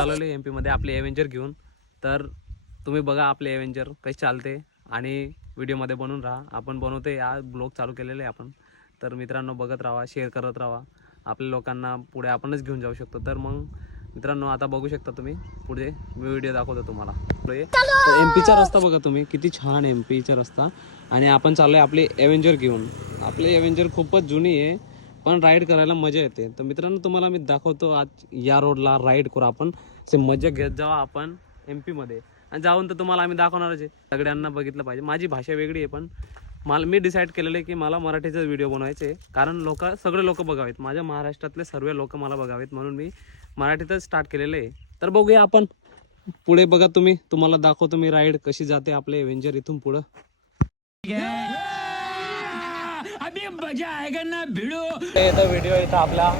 आलेलो M P मध्ये आपले एव्हेंजर घेऊन. तर तुम्ही बघा आपले एव्हेंजर कसे चालते आणि व्हिडिओमध्ये बनवून राहा. आपण बनवते या ब्लॉग चालू केलेले आहे आपण. तर मित्रांनो बघत राहा, शेअर करत राहा. आपल्या लोकांना पुढे आपणच घेऊन जाऊ शकतो. तर मग मित्रांनो आता बघू शकता तुम्ही, पुढे मी व्हिडिओ दाखवतो तुम्हाला. एम पीचा रस्ता बघा तुम्ही, किती छान एम पीचा रस्ता. आणि आपण चाललोय आपले एव्हेंजर घेऊन. आपले एव्हेंजर खूपच जुनी आहे पण राईड करायला मजा येते. तर मित्रांनो तुम्हाला मी दाखवतो आज या रोडला राईड करू आपण. असे मजा घेत जाऊ आपण एम पीमध्ये. आणि जाऊन तर तुम्हाला आम्ही दाखवणारच आहे. सगळ्यांना बघितलं पाहिजे. माझी भाषा वेगळी आहे पण मी डिसाईड केलेलं आहे की मला मराठीचाच व्हिडिओ बनवायचे आहे. कारण सगळे लोक बघावेत, माझ्या महाराष्ट्रातले सर्व लोक मला बघावेत, म्हणून मी मराठीतच स्टार्ट केलेलं आहे. तर बघूया आपण पुढे. बघा तुम्ही, तुम्हाला दाखवतो मी राईड कशी जाते आपले एव्हेंजर इथून पुढं. अभी मजा आएगा ना भिडो. व्हिडिओ इथं आपला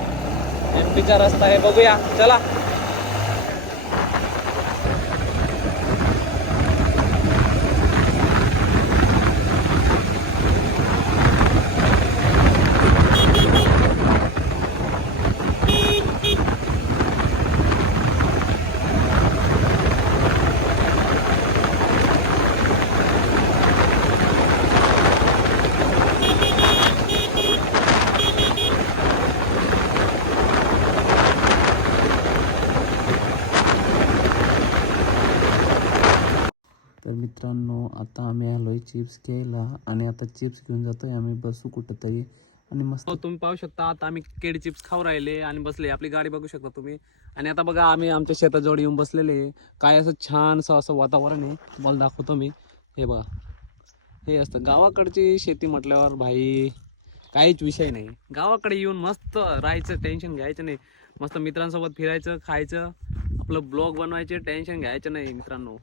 एम पीचा रस्ता आहे, बघूया चला. तर मित्रांनो आता आम्ही आलोय चिप्स घ्यायला आणि आता चिप्स घेऊन जातोय आम्ही. बसू कुठंतरी आणि मस्त तुम्ही पाहू शकता. आता आम्ही केळी चिप्स खाऊ राहिले आणि बसले. आपली गाडी बघू शकता तुम्ही. आणि आता बघा आम्ही आमच्या शेताजवळ येऊन बसलेले. काय असं छान असं वातावरण आहे, तुम्हाला दाखवतो मी. हे बघा, हे असतं गावाकडची शेती म्हटल्यावर भाई काहीच विषय नाही. गावाकडे येऊन मस्त राहायचं, टेन्शन घ्यायचं नाही. मस्त मित्रांसोबत फिरायचं, खायचं, आपलं ब्लॉग बनवायचे, टेन्शन घ्यायचं नाही मित्रांनो.